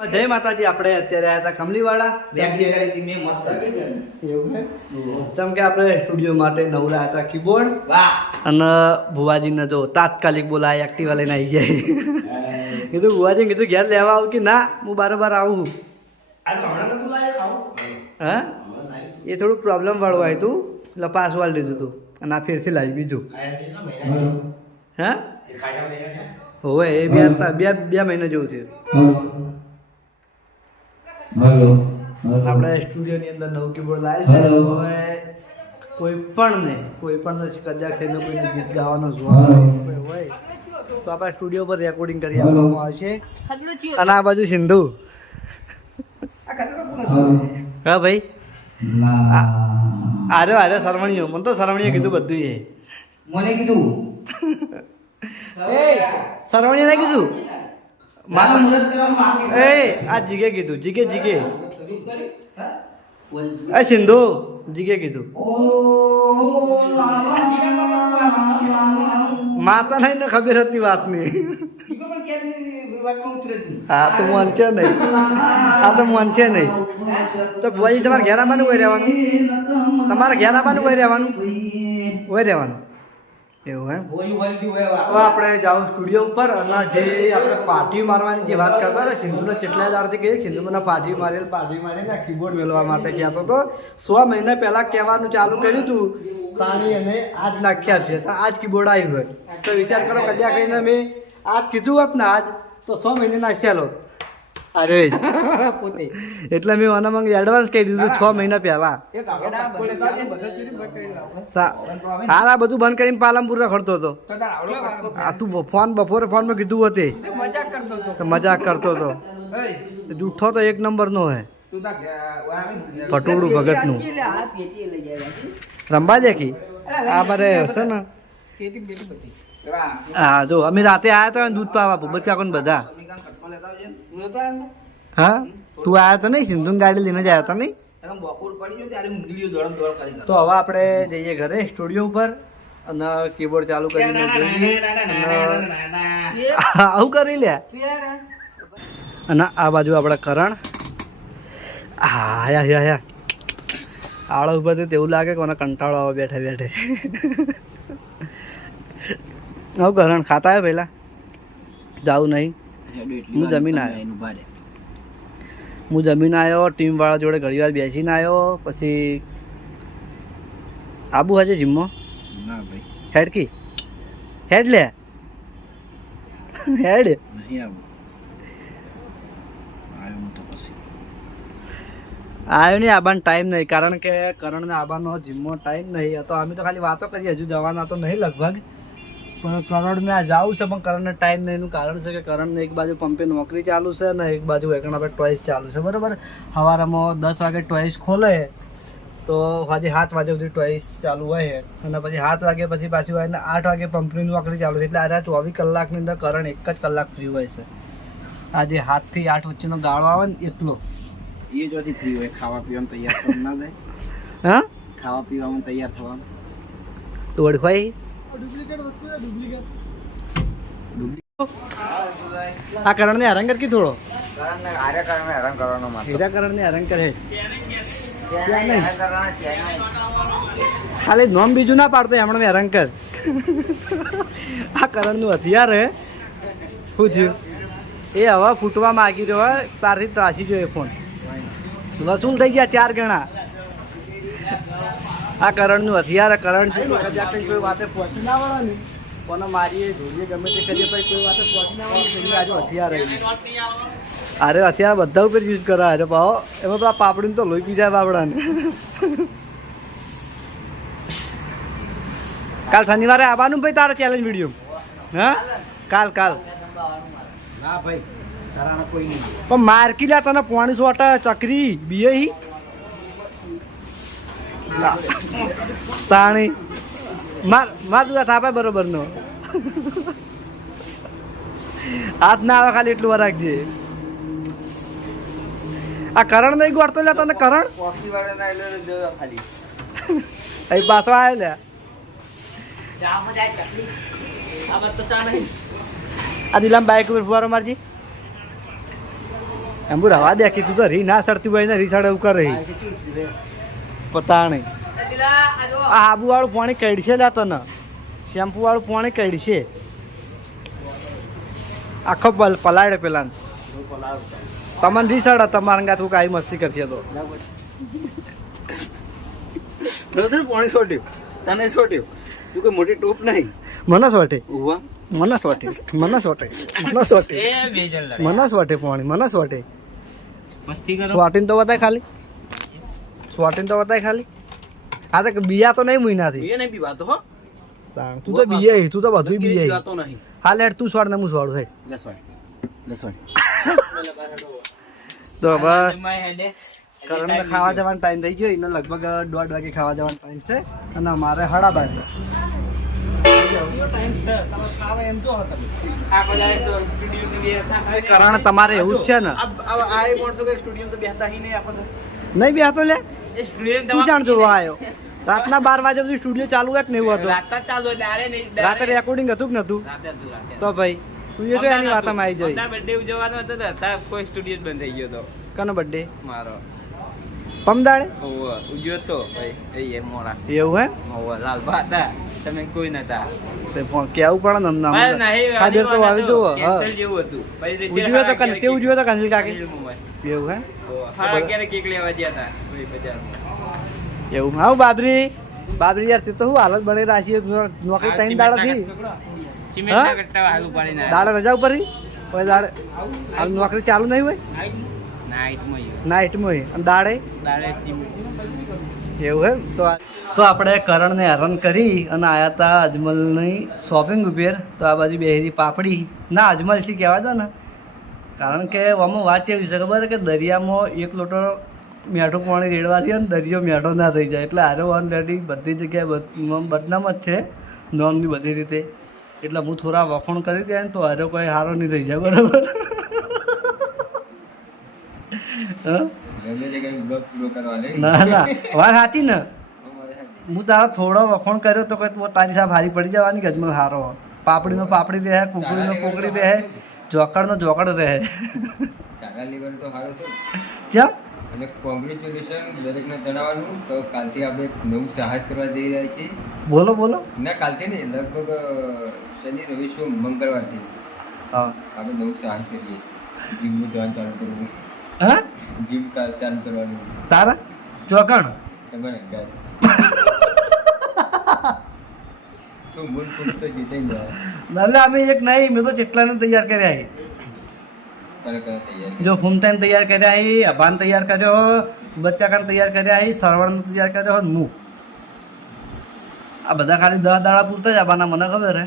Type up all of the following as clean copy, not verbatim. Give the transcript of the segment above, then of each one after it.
જય માતાજી. આપણે અત્યારે આવ્યા હતા કમલીવાળા. એવું છે જેમ કે આપણે સ્ટુડિયો માટે નવરા હતા કીબોર્ડ અને ભુવાજીને જો તાત્કાલિક બોલાય એક્ટિવા લઈને આવી જાય. કીધું ભુવાજી કીધું ઘેર લેવા આવું કે ના હું બારોબાર આવું. હા એ થોડું પ્રોબ્લેમ વાળું આવ્યું હતું એટલે પાસ વાળ લીધું હતું અને આ ફેરથી લાવી બીજું. હા હોવે એ બે મહિના જેવું થયું. આપણે સ્ટુડિયોની અંદર નવું કીબોર્ડ લાવે છે. હવે કોઈ પણ કદાચ થઈને કોઈને ગીત ગાવાનો હોય તો આપણે સ્ટુડિયો પર રેકોર્ડિંગ કરી આપવામાં આવશે. અને આ બાજુ સિંધુ. હા ભાઈ આરે સરવણીઓ મને તો સરવણીએ કીધું બધું. એ મને કીધું સરવણીએ નહીં કીધું. આ જીગે કીધું. જીગે એ સિંધુ જીગે કીધું. માતા નહીં ને ખબર હતી વાતની. હા તો મન છે નહીં. તો ભુવાજી તમારે ઘેર આવવાનું હોય રહેવાનું. એવું એમ. હવે આપણે જાઉં સ્ટુડિયો ઉપર અને જે આપણે પાર્ટી મારવાની જે વાત કરતા હતા સિંધુને કેટલા દાડથી કહીએ સિંધુ મને પાર્ટી મારેલી આ કીબોર્ડ મેળવવા માટે કહેતો હતો. 100 મહિના પહેલાં કહેવાનું ચાલુ કર્યું હતું પાણી અને આજ નાખ્યા છે તો આજ કીબોર્ડ આવ્યું હોય તો વિચાર કરો કદ્યા કહીને મેં આજ કીધું હોત ને આજ તો 100 મહિને નાખ્યા હોત. અરે પોતે એટલે મેં મને મંગ એડવાન્સ કહી દીધું 6 મહિના પહેલા. હાલ આ બધું બંધ કરીને પાલનપુર રખડતો હતો. આ તું બપોરે ફોનમાં કીધું હોતે મજાક કરતો હતો. જૂઠો તો એક નંબરનો હે પટોળું ભગતનું. રંબા દે કી આ મારે છે ને. હા જો અમે રાતે આવ્યા હતા દૂધ પાવા ભૂબત કાકોને બધા. હા તું આવ્યો તો નહીં સિંધુ ગાડી લઈને જ આવ્યા હતા નહીં. તો હવે આપણે જઈએ ઘરે સ્ટુડિયો ઉપર અને કીબોર્ડ ચાલુ કરીને આવું કરી લે. અને આ બાજુ આપણે કરણ આયા આળો ઉપર તેવું લાગે કે મને કંટાળો આવે બેઠે. હવે કરણ ખાતા હે પહેલા જાવું નહીં. હું જમીન આવ્યો ટીમવાળા જોડે ઘણી વાર બેસીને આવ્યો. પછી આબુ હજે જીમમાં હેડ લે આવ્યો નહીં. આબાનો ટાઈમ નહીં કારણ કે કરણને આબાનો જીમમાં ટાઈમ નહીં હતો. અમે તો ખાલી વાતો કરીએ હજુ જવાના તો નહીં લગભગ પણ કરણને આ જવું છે પણ કરણને ટાઈમ નહીં. એનું કારણ છે કે કરણને એક બાજુ પંપે નોકરી ચાલુ છે અને એક બાજુ એકણ આપણે ટોઈસ ચાલુ છે બરાબર. સવારમાં 10 વાગે ટોઈસ ખોલે તો આજે 7 વાગ્યા સુધી ટોઈસ ચાલુ હોય અને પછી 7 વાગ્યા પછી પાછી હોય ને 8 વાગે પંપની નોકરી ચાલુ છે. એટલે આ 24 કલાકની અંદર કરણ 1 જ કલાક ફ્રી હોય છે. આજે 7 થી 8 વચ્ચેનો ગાળો આવે ને એટલો એ જોથી ફ્રી હોય. ખાવા પીવામાં તૈયાર થવાનું ના થાય. હા ખાવા પીવામાં તૈયાર થવાનું તો ઓળખાય. આ કરણને હેરાન કર કે થોડો કરણને હેરાન કરે ખાલી નોમ બીજું ના પાડતો હમણાં હેરાન કર. આ કરણનું હથિયાર હે. શું થયું એ હવે ફૂટવા માગી રહ્યો હોય તારથી ત્રાસી જોઈએ ફોન વસૂલ થઈ ગયા 4 ગણા. આ કરણનું હથિયાર. કરણ કોઈ વાતે પહોંચી ના વળે ને કોને મારીએ ધોરીએ ગમે તે કરીએ પછી કોઈ વાતે પહોંચી ના વળે આજુ હથિયાર અરે હથિયાર બધા ઉપર યુઝ કરે. અરે ભાવ એમાં પેલા પાપડીને તો લોહી પી જાય બાપડાને. કાલ શનિવારે આવવાનું ભાઈ તારો ચેલેન્જ વિડીયો. હા કાલ ના ભાઈ કોઈ નહીં પણ મારકી લ્યા તને પોણી સોટા ચકરી બીએ તાણી માર તું થાપે બરોબર નો હાથ ના આવે ખાલી એટલું રાખજે. આ કરણ નહીં ગોળતો લે તને કરણ અહીં પાછો આવ્યો લે. આ દિલામ બાઈક ઉપર ફુવારો મારજી. એમ રવા દે કે તું તો રી ના સડતી હોય ને રી સડે એવું કરે પતા નહીં આ આબુ વાળું પાણી કઢશે લે તને શેમ્પુ વાળું પાણી કઢશે આખો પલાડે પેલા તમને રી સડે તમારા ગાત હું કાંઈ મસ્તી કરશે તો પાણી છોટ્યું તને છોટ્યું તું કોઈ મોટી ટોપ નહીં મને સોટે ઉવા મને સોટે મને સોટે મને સોટે મને સોટે પાણી મને સોટે મસ્તી કરો સ્વાટીને તો બતાય ખાલી સ્વાટીને તો બતાય ખાલી આ તો બિયા તો નહીં મહિનાથી એ નહીં પીવાતો હો તું તો બીએ તું તો બધું બીએ પીવાતો નહીં હા લેટ તું સ્વાડ ને હું સ્વાડું સાઈડ લસણ તો હવે માય હેડે કરણને ખાવા જવાનો ટાઈમ થઈ ગયો એને લગભગ 1:30 વાગે ખાવા જવાનો ટાઈમ છે અને અમારે 12:30 ટાઈમ છે તમે ખાવા એમ જો હતા આ બધા તો સ્ટુડિયો ની વ્યવસ્થા કરણ તમારે એવું જ છે ને આ માણસો કે સ્ટુડિયો તો બેહતા હી નહીં આખો નહીં બેહતો લે એ સ્ટુડિયો તું જાણ જોવા આવ્યો રાતના 12 વાગે સુધી સ્ટુડિયો ચાલુ હોય કે નહીં હોતો રાત ચાલુ એટલે આરે નહીં રાતે રેકોર્ડિંગ હતું કે નતું રાતે હતું રાતે તો ભાઈ તું એ તો એની વાતમાં આવી જઈ બર્થડે ઉજવવાનો હતો તો હતા કોઈ સ્ટુડિયો બંધ થઈ ગયો તો કનો બર્થડે મારો પમદાડે ઓવો ઉજ્યો તો ભાઈ એ મોરા એવું હે ઓવો લાલ બાતા તમે કોઈ નતા તે ફોન કેવું પડે ને અરે અમને નહીં ખાધેર તો આવી જુઓ કેન્સલ જેવું હતું પછી ઉજવ્યો તો તે ઉજવ્યો તો કંજલ કાકી એવું હે હા ક્યારે કેક લેવા ગયા હતા કોઈ બજારમાં એવું હા બાબરી બાબરી યાર તે તો હું હાલત બની રાખી નોકરી 3 દાડા થી સિમેન્ટના કટ્ટા હાલ ઉપાડીને દાડા રજા ઉપર પછી દાડે હાલ નોકરી ચાલુ નહીં હોય નાઈટમાં નાઇટમાં અને દાડે દાડે સિમેન્ટ એવું હે તો આપણે કરણને હેરાન કરી અને આવ્યા હતા અજમલની શોપિંગ ઉપર તો આ બાજુ બેહરી પાપડી ના અજમલ છે કહેવા દો ને કારણ કે આમાં વાત એવી છે ખબર કે દરિયામાં એક લોટો મેઠું પાણી રેડવાથી અને દરિયો મેઠો ના થઈ જાય એટલે હારો ઓલરેડી બધી જગ્યાએ બદનામ જ છે નોમની બધી રીતે એટલે હું થોડા વખોણ કરી દે ને તો હારો કોઈ હારો નહીં થઈ જાય બરાબર ના ના વાત સાચી ને હું તારો થોડો વખોણ કર્યો તો કોઈ તારી સાહેબ હારી પડી જવાની ગજમાં હારો પાપડીનો પાપડી રહે કુકડીનો કુકડી રહે જોકડનો જોકડ રહે કેમ અને કોંગ્રેચ્યુલેશન દરેકને જણાવવાનું તો કાલથી આપણે નવું સાહસ કરવા જઈ રહ્યા છીએ બોલો બોલો ના કાલથી નહીં લગભગ શનિ રવિ સોમ મંગળવારથી હા આપણે નવું સાહસ કરીએ જીમનું ધ્યાન ચાલુ કરવું હા જીમ ચાલુ કરવાનું તારા ચોકણ તમારે ઘર તું મૂળ ફૂટ તો જીતાઈ ગયા એટલે અમે એક નહીં મેં તો જેટલાને તૈયાર કર્યા છે કરે તૈયાર જો ફૂમતાને તૈયાર કર્યા છે અભાન તૈયાર કર્યો બચકાકાને તૈયાર કર્યા છે સરવણને તૈયાર કર્યો હોય હું આ બધા ખાલી 10 દાડા પૂરતા જ આબાના મને ખબર હે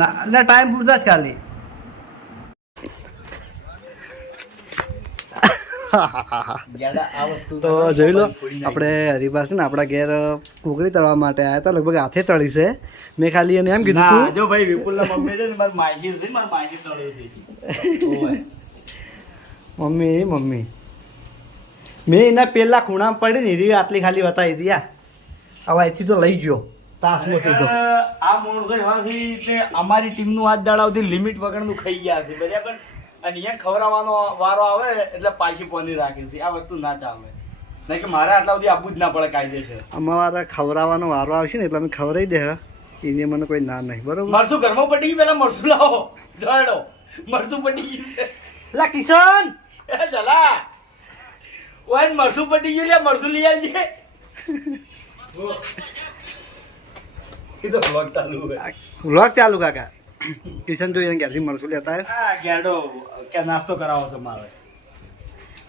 ના એટલે ટાઈમ પૂરતા જ ખાલી તો જોઈ લો આપણે હરિભાસ ને આપણા ઘેર કુકડી તળવા માટે આવ્યા હતા લગભગ હાથે તળી છે મેં ખાલી એને એમ કીધું હતું જો ભાઈ વિપુલના મમ્મી છે ને મારી માયજી છે મારી માયજી તળી હતી મમ્મી મમ્મી મેં એના પેલા ખૂણામાં પડી ને એરી આટલી ખાલી બતાવી હતી યાર હવે અહીંથી તો લઈ ગયો તાસમાં સીધો આ માણસો એવાથી તે અમારી ટીમનું આજ દાડાવથી લિમિટ વગરનું ખાઈ ગયા છે બરાબર અને અહીંયા ખવડાવવાનો વારો આવે એટલે પાછી પનીર રાખી છે આ વસ્તુ ના ચાલે નહીં કે મારે આટલા સુધી આપવું જ ના પડે કાયદેસર અમારા ખવડાવવાનો વારો આવશે ને એટલે અમે ખવડાવી દે એને મને કોઈ ના નહીં બરોબર મરસું ઘરમાં પટી ગયું પેલા મરસું લાવો જડો મરસું પટી ગયું છે લા કિશન એ ચલા ઓય મરસું પટી ગયું લે મરસું લઈ આવજે એ તો vlog ચાલુ હોય વ્લોગ ચાલુ કાકા કિશન જોઈએ ઘેરથી મળશું લેતા આ ગેડો કે નાસ્તો કરાવો છો મારે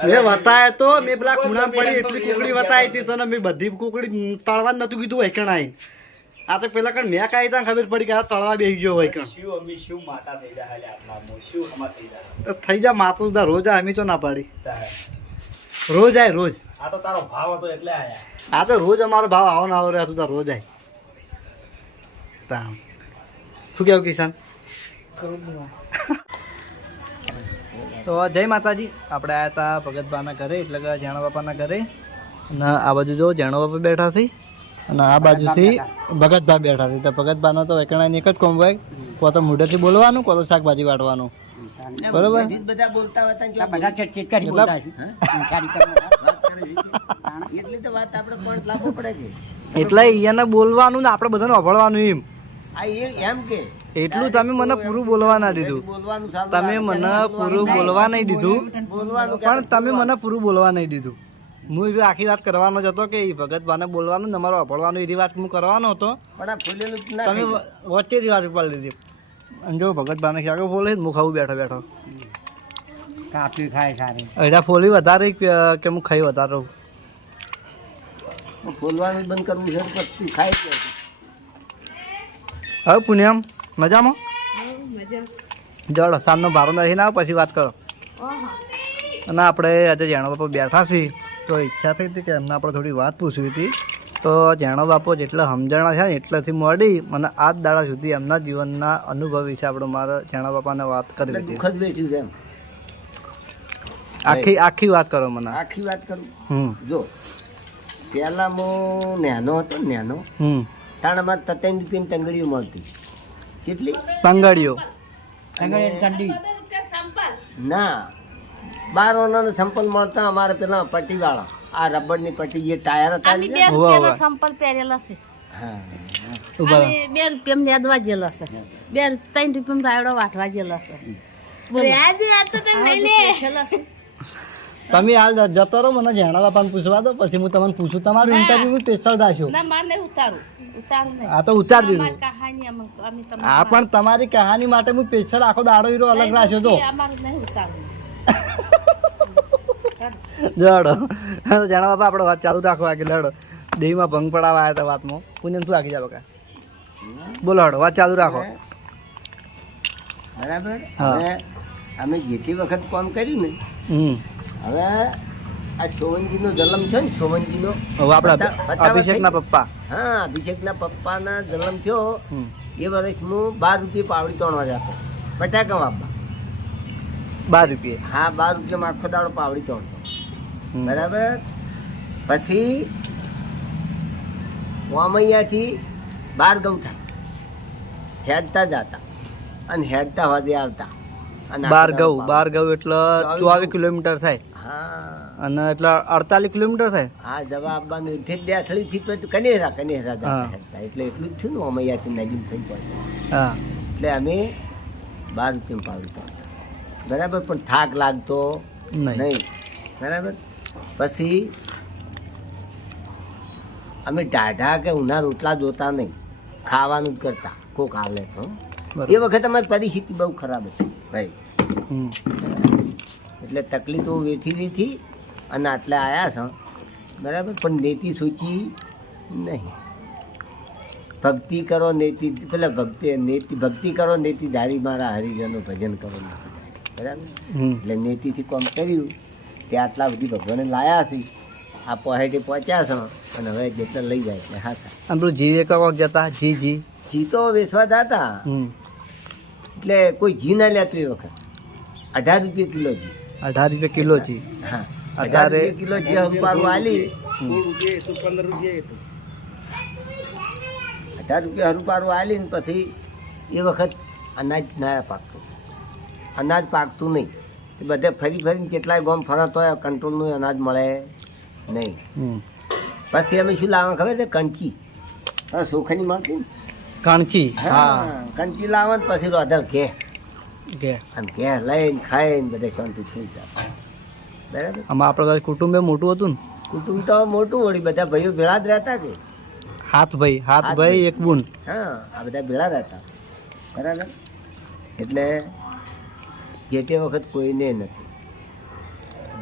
મેં બતાય તો મેં પેલા ખૂણા પડી એટલી કુકડી બતાવી હતી તો ને મેં બધી કુકડી તળવા નતું કીધું વૈકણ આવીને આ તો પેલા કણ મેં કાંઈ ત્યાં ખબર પડી કે આ તળવા બેસી ગયો વૈકણ શિવ અમી શિવ માતા થઈ રહ્યા છે આટલામાં શિવ હમા થઈ રહ્યા તો થઈ જા માથું સુધા રોજ આ અમી તો ના પાડી તારે. રોજ આય રોજ આ તો તારો ભાવ હતો એટલે આયા આ તો રોજ અમારો ભાવ આવો ને આવો રહ્યો તું તો રોજ આય તા શું કેવું કિશન તો જય માતાજી આપણે આવ્યા હતા ભગતબાના ઘરે એટલે કે જાણા બાપાના ઘરે અને આ બાજુ જો જાણા બાપા બેઠા છે અને આ બાજુથી ભગતભા બેઠા છે. તો ભગતભાનો તો વેકણાની એક જ કોમ હોય, કો તો મોઢેથી બોલવાનું, કો તો શાકભાજી વાટવાનું. બરોબર. બધા બોલતા હતા ને બધા ચટચટ કરી બોલતા હશે. એટલી તો વાત આપણે પોઈન્ટ લાવવો પડે કે એટલે અહીંયાને બોલવાનું ને આપણે બધાને અભળવાનું એમ. આ એમ કે એટલું તમે મને પૂરું બોલવા ના દીધું. બોલવાનું ચાલુ તમે મને પૂરું બોલવા નહીં દીધું, બોલવાનું પણ તમે મને પૂરું બોલવા નહીં દીધું. હું એવી આખી વાત કરવાનો જ હતો કે ભગતભાને બોલવાનું ને અમારો અભળવાનું એવી વાત હું કરવાનો હતો. પણ આ ફૂલેલું જ ના તમે વચ્ચેથી વાત ઉપાડી દીધી. અને જો ભગતભાને ક્યાંક બોલે હું ખાવું બેઠો બેઠો. કાપી ખાય સારી. એના ફોલી વધારે કે હું ખાઈ વધારે રહું. બોલવાનું બંધ કરવું છે પછી ખાઈ જાય. હવે પુણ્યમ મજામાં? જડો સામનો ભારો નથી ના આવે પછી વાત કરો. અને આપણે આજે જાણો બાપો બેઠા છીએ તો ઈચ્છા થઈ હતી કે એમને આપણે થોડી વાત પૂછવી હતી. તો જાણો બાપો જેટલા સમજણા છે ને એટલાથી મળી મને આજ દાડા સુધી એમના જીવનના અનુભવ વિશે આપણે મારા જાણો બાપાને વાત કરી હતી. દુઃખ જ બેઠ્યું છે એમ. આખી વાત કરો મને. આખી વાત કરું. હમ જો પહેલા હું નેનો હતો ને નેનો તાણામાં 3 રૂપિયાની તંગડીઓ મળતી. કેટલી પાંગડીઓ? ના 12 આનાના સંપલ મળતા અમારે પેલા પટ્ટીવાળા આ રબરની પટ્ટી જે ટાયર હતા ને. સંપલ પહેરેલા છે. હા ઉભા રહો. 2 રૂપિયા નેદવા જેલા છે. 3 રૂપિયા રાયડો વાટવા જેલા છે. તમે હાલ જતો રહો, મને જાણા બાપાને પૂછવા દો પછી હું તમને પૂછું. તમારું ઇન્ટરવ્યુ હું સ્પેશિયલ રાખ્યો. ના માર નહીં ઉતારું નહીં. આ તો ઉતાર દીધું. અમારી કહાની અમે તમને આ પણ તમારી કહાની માટે હું સ્પેશિયલ આખો દાડો હીરો અલગ રાખ્યો તો. અમારું નહીં ઉતારું. જડો જાણા બાપા આપણે વાત ચાલુ રાખો. આગળ લડો. દેહીમાં ભંગ પડાવવા આવ્યા હતા વાતમાં. પુણ્યમ તું આગી જાવ કા બોલો. હડો વાત ચાલુ રાખો. બરાબર. હા. હવે અમે જેથી વખત કામ કર્યું ને હવે આ સોમનજીનો જન્મ થયો ને સોમનજીનો હવે આપણા અભિષેકના પપ્પા. હા અભિષેકના પપ્પાના જન્મ થયો એ વર્ષ હું 12 રૂપિયા પાવડી તોડવા જતો બટાકા વાપવા. 12 રૂપિયા? હા 12 રૂપિયામાં આખો દાડો પાવડી તોડતો. બરાબર. પછી વામૈયાથી 12 ગૌ થાય હેડતા જતા અને હેડતા હોદે આવતા. અને 12 ગૌ એટલે 24 કિલોમીટર થાય. હા અને એટલે 48 કિલોમીટર થાય. હા જવા આવવાનું દેથળીથી કનેરા જતા હા. હેડતા. એટલે એટલું જ થયું ને વામૈયાથી નજીક થઈ પડે. હા એટલે અમે 12 રૂપિયા પાવડી તોડતા. બરાબર. પણ થાક લાગતો નહીં. બરાબર. પછી અમે ટાઢા કે ઉના રોટલા જોતા નહીં, ખાવાનું જ કરતા. કોક આવે તો એ વખત અમારી પરિસ્થિતિ બહુ ખરાબ હતી ભાઈ. એટલે તકલીફો વેઠી અને આટલે આવ્યા છે. બરાબર. પણ નેતિ સોચી નહીં. ભક્તિ કરો નેતિ પેલા ભક્તિ કરો નેતિ ધારી મારા હરિજનો ભજન કરો. બરાબર. એટલે નેતિથી કામ કર્યું તે આટલા બધી ભગવાને લાયા છે. આ પોહેટે પહોંચ્યા છે અને હવે જેટલા લઈ જાય એટલે હા થાય. આમ પેલું જીવ એક જતા જી તો વેચવા જતા એટલે કોઈ ઘી ના લેતું એ વખત. 18 રૂપિયા કિલો ઘી. 18 રૂપિયા કિલો જી. હા અત્યારે 18 કિલો ઘી હરુપારું આલી. 18 રૂપિયા હરુપારું આલી ને પછી એ વખત અનાજ ના પાકતું. અનાજ પાકતું નહીં. એ બધે ફરીને કેટલાય ગામ ફરતો હોય કંટ્રોલનું અનાજ મળે નહીં. પછી અમે શું લાવવા ખબર છે? કંચી. હા સોખાની મળતી ને કાણચી. હા કંચી લાવવા ને પછી રોધર ઘે કે અને ઘેર લઈને ખાઈને બધા શાંતિ થઈ જાય. બરાબર. આમાં આપણે કુટુંબે મોટું હતું ને. કુટુંબ તો મોટું વળી બધા ભાઈઓ ભેળા જ રહેતા કે હાથ ભાઈ એક બુન. હા આ બધા ભેળા રહેતા. બરાબર. એટલે જે તે વખત કોઈને નથી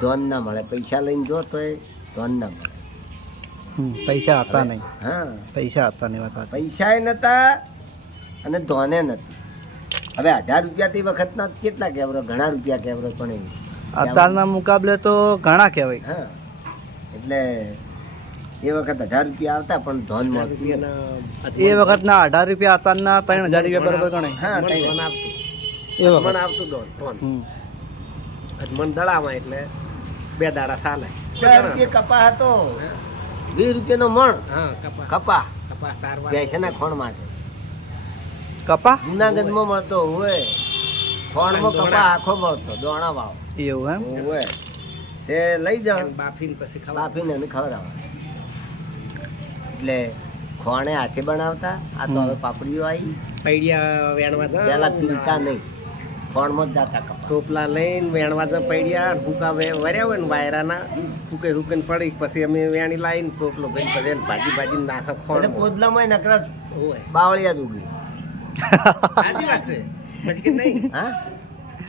ધોન ના મળે. પૈસા લઈને જો તો ધોન ના મળે. પૈસા હતા નહીં. હા પૈસા હતા નહીં. વાત પૈસા નતા અને ધોને નથી. હવે 18 રૂપિયા તે વખતના કેટલા કહેવરો? ઘણા રૂપિયા કહેવરો. પણ એવી અત્યારના મુકાબલે તો ઘણા કહેવાય. હા એટલે એ વખત 18 રૂપિયા આવતા પણ ધોન મળતું. એ વખતના 18 રૂપિયા અત્યારના 3000 રૂપિયા બરાબર ગણાય. હા એ વખત આવતું મન દળામાં એટલે 2 દાડા ચાલે. 10 રૂપિયા કપા હતો 20 રૂપિયાનો મણ હા કપા કપા કપા સારવાર ભેંસના ખોણ માટે કપા જુનાગઢમાં મળતો હોય ખોણમાં કપા આખો મળતો દોણા વાળો એવું એમ હોય તે લઈ જાઓ બાફીને પછી ખબર બાફીને એને ખવડાવવા એટલે ખોણે હાથે બનાવતા આ તો હવે પાપડીઓ આવી પૈડિયા વેણવા પેલા પીતા નહીં ખોણમાં જ જાતા કપા ટોપલા લઈને વેણવા પૈડિયા ભૂકા વર્યા હોય ને વાયરાના ફૂકે ફૂકીને પડી પછી અમે વેણી લાવીને ટોપલો ભાઈ પછી ભાજી ભાજી નાખા એટલે ખોણ પોદલામાં નકરા હોય બાવળિયા જ ઉગી સાચી વાત છે પછી કે નહીં હા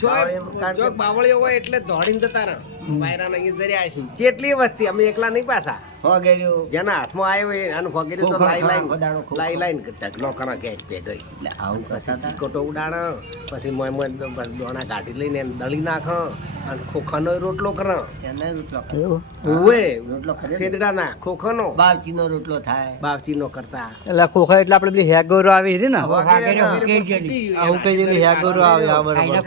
ચોક બાવળીઓ હોય એટલે દોડીને જતા રહે વાયરાના અહીંયા જરી આવીશું જેટલી વસ્તી અમે એકલા નહીં પાછા વગેરે જેના હાથમાં આવ્યો હોય આનું વગેરે તો ખોખો, લાઈ ખોખો, દાડો ખોખો. લાઈન ઢગલો કરો કે બે ગઈ એટલે આવું કસાતા કોટો ઉડાડે પછી મોય મોય દોણા કાઢી લઈને એને દળી નાખે અને ખોખાનો રોટલો કરે એને રોટલો કરે. એવું ઓવે રોટલો કરે ને? શેદડાના ખોખાનો બાવચીનો રોટલો થાય બાવચીનો કરતા એટલે ખોખા એટલે આપણે પેલી હેગોરો આવી હતી ને વગેરે ના. આવું કઈ જેલી હેગોરો આવે આ બરોબર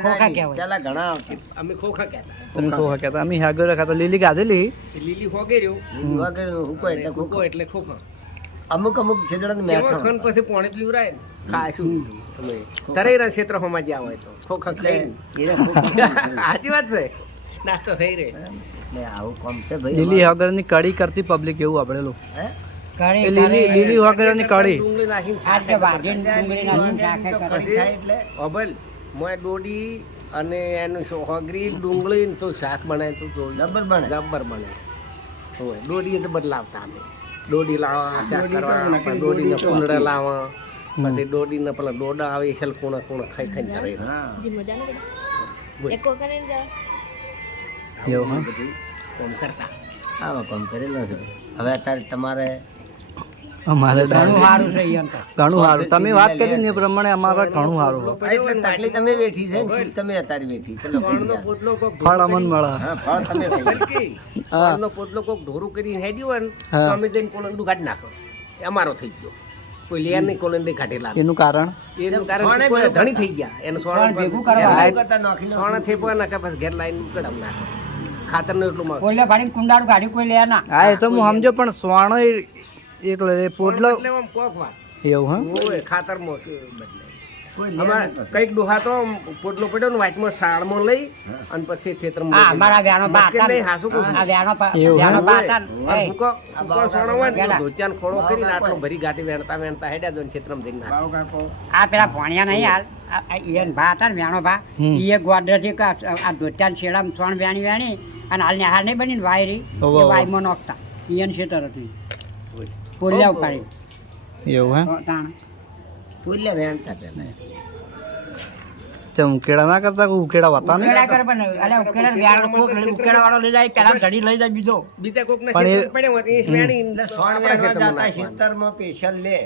પેલા ઘણા આવતી. અમે ખોખા કહેતા તમે ખોખા કહેતા અમે હેગોરો ખાતા લીલી ગાધેલી લીલી હોગેર્યો વગેરે હુકો એટલે ખોખો ખોખો. એટલે ખોખા અમુક છેદડાને એમાં મેઠો ખન પછી પાણી પીવરાય ને ખાશું અમે તરેરા ક્ષેત્રમાં જ્યાં હોય તો ખોખા ખાઈને એને ખોખો. સાચી વાત છે નાસ્તો થઈ રહે એટલે આવું કોમ છે ભાઈ લીલી હગરની કડી કરતી પબ્લિક એવું આપડેલું હે? એ લીલી હગરની કડી ડુંગળી નાખીને શાક તો કઢી થાય એટલે અબલ મોય દોડી અને એનું હોગરી ડુંગળી ને તો શાક બનાવે તો જોઈ ડબલ બને. જબ્બર બને હોય દોડી તો બદલાવતા અમે દોડી લાવવા શાક દોડી તો કરવા નકરી દોડીને દોડી તો કુંડળા હતી. લાવવા પછી દોડીને પેલા દોડા આવે એ કુણા કુણા ખાઈ ખાઈને કરે હા જી મજા ને એક કરીને જાઓ એવું હા બધું કોમ કરતા આવા કોમ કરેલો છે હવે અત્યારે તમારે અમારે ઘણું સારું ઘણું સારું તમે વાત કરી ને એ પ્રમાણે અમારે ઘણું સારું એટલે તકલી તમે બેઠી છે ને તમે અત્યારે બેઠી ચલો ફળનો પોતલો કોક ફળ અમન મળે હા ફળ તમે ખાઈ લો. બલકી ફળનો પોતલો કોક ઢોરું કરીને હેડ્યું હોય ને હા. તો અમે જઈને કોલંડું કાઢી નાખો એ અમારો થઈ ગયો કોઈ લેર નહીં કોલંડે કાઢી લાવે એનું કારણ એનું કારણ કે કોઈ ધણી થઈ ગયા એનું સોણ ભેગું આવું કરતા નાખી લો. સોણ થેપવા નાખે પછી ઘેર લાઈન કડમ નાખે ખાતરનું એટલું માં કોઈને ભાડી કુંડાળું કાઢ્યું કોઈ લે ના હા એ તો હું સમજો પણ સોણો એક પોટલો એટલે આમ કોક વાત એવું હા હોય ખાતરમાં બદલે કોઈ લે અમારે નહીં પછી. કઈક ડોહા તો પોટલો પડ્યો ને વાટમાં સાળમાં લઈ અને પછી ક્ષેત્રમાં હા અમારા વ્યાનો બા મસ્કે નહીં, હાસુ કહું. આ વ્યાનો એવું વ્યાનો હોય. બા હતા ને, અને એ, ભૂકો સોણો હોય ને ગેલા. ધોચાને ખોળો કરીને આટલો ભરી ગાંઠી વેણતા વેણતા હેડ્યા દોને ક્ષેત્રમાં જઈને નાખે. બાવ કાકો આ પેલા ભણ્યા નહીં હાલ ઈયન ભા હતા ને વ્યાનો ભા હમ. ઈએ ગોડરથી આ ધોત્યાન શેડામાં સોણ વ્યાણી વ્યાણી અને હાલ નિહાર નહીં બની ને વાયરી ઓહો, એ ઓહો. વાયમાં નોખતા ઈયન શેતર હતી પોલિયા ઉપાડી એવું હે તો તાણ ફૂલે વેણતા પેલા ચમ ઉકેડા ના કરતા કોઈ ઉકેડા હોતા નહીં ઉકેડા કરે પણ અલે ઉકેડા વ્યાણ કોક ઉકેડા વાળો લઈ જાય પેલા ઘડી લઈ જાય બીજો બીજા કોકને પણ એ- ક્ષેત્ર પડ્યા હોય તો એ વેણી એટલે સોણ આપણા વેણવા ક્ષેત્રમાં જાતા નાખવાનું. ખેતરમાં સ્પેશિયલ લે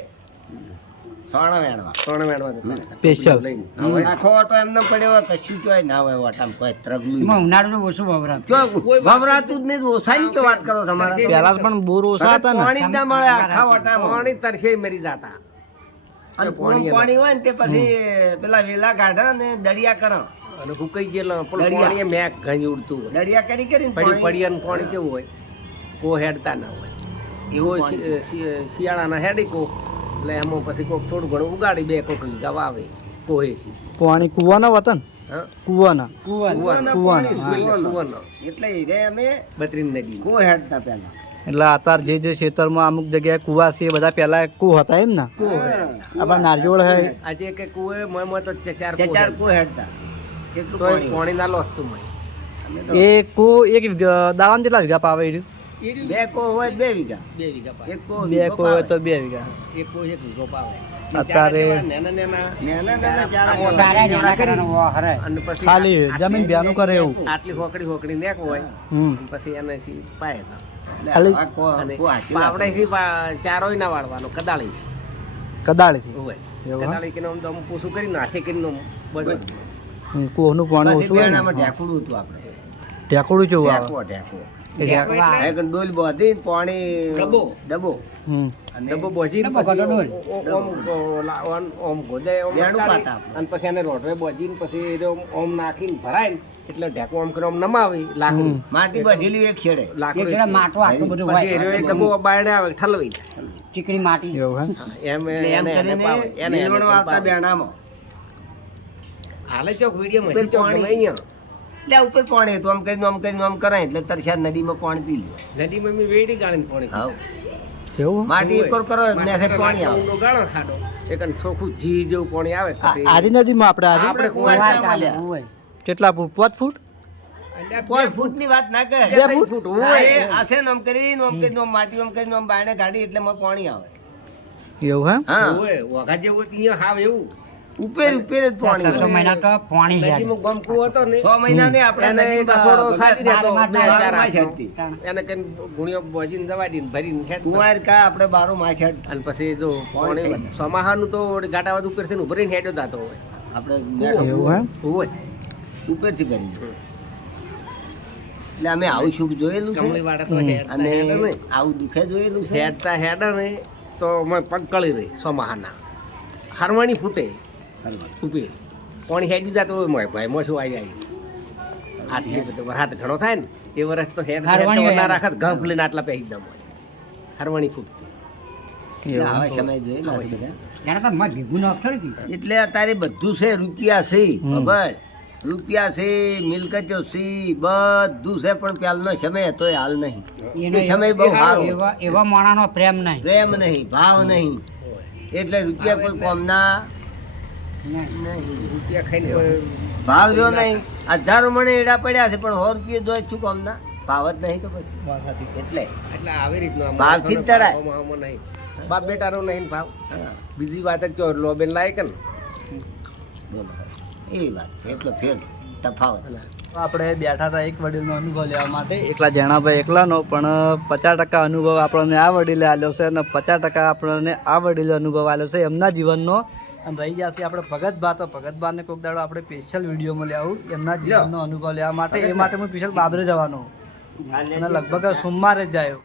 સોણ વેણવા સોણ વેણવા જતા. સ્પેશિયલ લઈને. આખો ઓટો એમને પડ્યો હોય કશું ચોય ના હોય ઓટામાં કોઈ ત્રગલું એમાં ઉનાળું તો ઓછું વવરાતું જો વવરાતું જ નહીં તો ઓછાની તો વાત કરો તમારે પેલા પણ બોર ઓછા હતા ને પાણી જ ના મળે આખા ઓટામાં પાણી તરસે મરી જાતા અને પૂરું પાણી હોય ને તે પછી પેલા વેલા કાઢે ને દરિયા કરે અને હુકાઈ ગયેલા પણ દરિયા. પાણી મેક ઘણી ઉડતું હોય દરિયા કરી કરીને પડી પાણી- પડી અને પાણી કેવું હોય કો હેડતા ના હોય એવો શિયાળાના હેડી કોક એટલે એમાં પછી કોક થોડું ઘણું ઉગાડી બે કોક વીઘા વાવે કોહે છે પાણી કુવાના હતા ને હા કુવાના કુવાના કુવાના, પાણી, કુવાના. એટલે એ રે અમે બત્રીને નદી કો હેડતા પેલા એટલે અત્યારે જે ક્ષેત્રમાં અમુક જગ્યાએ કુવા છે એ બધા પેલા કુ હતા એમ ને આપણા નારિયોળ હે આજે કે કુએ મોય તો ચાર તે કુવા ચાર હેડ. કો હેડતા એટલું તોય પાણી પાણી ના લોસતું મોય એ કુ એક દાવાન કેટલા વીઘા પાવે એ રહ્યું? બે કો હોય 2 વીઘા 2 વીઘા પાવે. એક કો બે વીઘો કો હોય પાવે. તો 2 વીઘા એક કો એક વીઘો પાવે અત્યારે નાના નાના નાના નાના ચાર આમાં સારા નેના કરવાનો વો હરે અને પછી ખાલી જમીન બ્યાનું કરે એવું આટલી હોકડી નેક હોય હમ પછી એને સી પાય ના. એટલે ખાલી આ કો અને કો હાચી વાત. પાવડે થી ચારોય ના વાળવાનો કદાળી કદાળીથી હોય એવું હા? કદાળી કે આમ તો આમ પૂછું કરીને હાથે કરીને બધું કુવાનું પાણી પછી ઓછું હોય બેડામાં ને ઢેકડું હતું આપણે ઢેકોડું જેવું આવે ઢેકો ઢેકો એક ડોલ બાંધી પાણી ડબ્બો. ડબ્બો હમ અને ડબ્બો બોજીને ડબ્બો પછી કાઢો ઓમ ગોદે ઓમ લેણું લગાડી પાતા આપણે. અને પછી એને રોટવે બોજીને પછી એ જો ઓમ નાખીને ભરાય ને એટલે ઢેકો ઓમ કરીને ઓમ નમાવી લાકડું માટી બધેલી એક છેડે એક લાકડું જણા માટો આટલું બધું પછી હોય એ ડબ્બો બાયણે આવે ઠલવી જાય. ચીકણી માટી એવું હે એમ એટલે એમ એને કરીને પાવે. એને નીલવણો આવતા પાવે. બેણામાં હાલે ચોક વિડીયો ઉપર માં ચોક પાણી. ગમે અહીંયા એટલે આ ઉપર પાણી હતું આમ કરીને આમ કરાય એટલે તરસ્યા નદીમાં પાણી પી લે નદીમાં મેં વેડી ગાળીને પાણી હાવ એવું માટી એકર કરો ને પાણી આવે ઊંડો ગાળો ખાડો એક ચોખ્ખું જી જેવું પાણી આવે પછી આરી નદીમાં આપણે આરી આપણે કુંવારમાં મળ્યા. હોય કેટલા ફૂટ 5 ફૂટ કોઈ ફૂટની વાત ના કહે 2 ફૂટ હા, એ આશે ને આમ કરીને આમ માટી આમ કરીને આમ બાયણે ગાડી એટલે એમાં પાણી આવે એવું હે હા હોય વઘા જેવું અહીંયા હાવ એવું ઉપર ઉપર જ પાણી 6 મહિના તો પાણી જાય નદીમાં ગમકું હતો ને 6 મહિના ને આપણે એને નદીમાં કસોડો સાજી રહેતો બારમાં 2000 બારમાં હાથનો. છેડતી. એને કઈ ગુણિયો બોજીને દવાડીને ભરીને ખેંચતા. કુંવાર કા આપણે બારો માસ હેડ અને પછી જો પાણી સમાહાનું તો ગાટાવાદ ઉપર છે ને ઉભરીને હેડ્યો જાતો હોય આપણે એવું હે હોય ઉપરથી કરી એટલે અમે આવું શુભ જોયેલું કમળી છે વાળા તો હેડતા અને હેડે ને. આવું દુખે જોયેલું છે હેડતા હેડે ને તો મને પગ કળી રહી સમાહાના હારવાણી ફૂટે ઉભી પાણી હેડ્યું જાતો હોય મોય ભાઈ મોછું આવી જાય હાથ જે બધો વરસાદ ઘણો થાય ને એ વરસ તો હેડ હારવાણી ના હોય. રાખત ઘઉં ફૂલીને આટલા પહેરી દમ હોય હારવાણી ફૂટ એટલે આવા સમય જોયેલા છે બધા. ત્યારે તો મારે ભેગું ન અક્ષર કીધું એટલે અત્યારે બધું છે રૂપિયા છે ખબર રૂપિયા છે મિલકતો છે બધું છે પણ પહેલનો સમય હતો એ હાલ નહીં એ સમય બહુ સારો એવા માણાનો પ્રેમ નહીં પ્રેમ નહીં ભાવ નહીં એટલે રૂપિયા કોઈ કોમના રૂપિયા ખાઈને કોઈ ભાવ જો નહીં હજારો મને એડા પડ્યા છે પણ 100 રૂપિયા જો શું કોમના ભાવ જ નહીં તો પછી એટલે એટલે આવી રીતનું આ ભાવથી જ માણસોનો તરાય. ભાવમાં નહીં બાપ બેટાનો નહીં ભાવ બીજી વાત જ જો લોબેન લાયક ને બોલો એ વાત છે એટલો ફેર તફાવત આપણે બેઠા હતા એક વડીલનો અનુભવ લેવા માટે એકલા જણાભાઈ એકલાનો પણ 50% અનુભવ આપણને આ વડીલે આલ્યો છે અને 50% આપણને આ વડીલે અનુભવ આલ્યો છે એમના જીવનનો. અને રહી ગયા છે આપણે ભગતબા, તો ભગતબાને કોઈક દાડો આપણે સ્પેશિયલ વિડીયોમાં લેવું એમના જીવનનો અનુભવ લેવા માટે. એ માટે હું સ્પેશિયલ બાબરે જવાનો અને લગભગ સોમવારે જ જાય.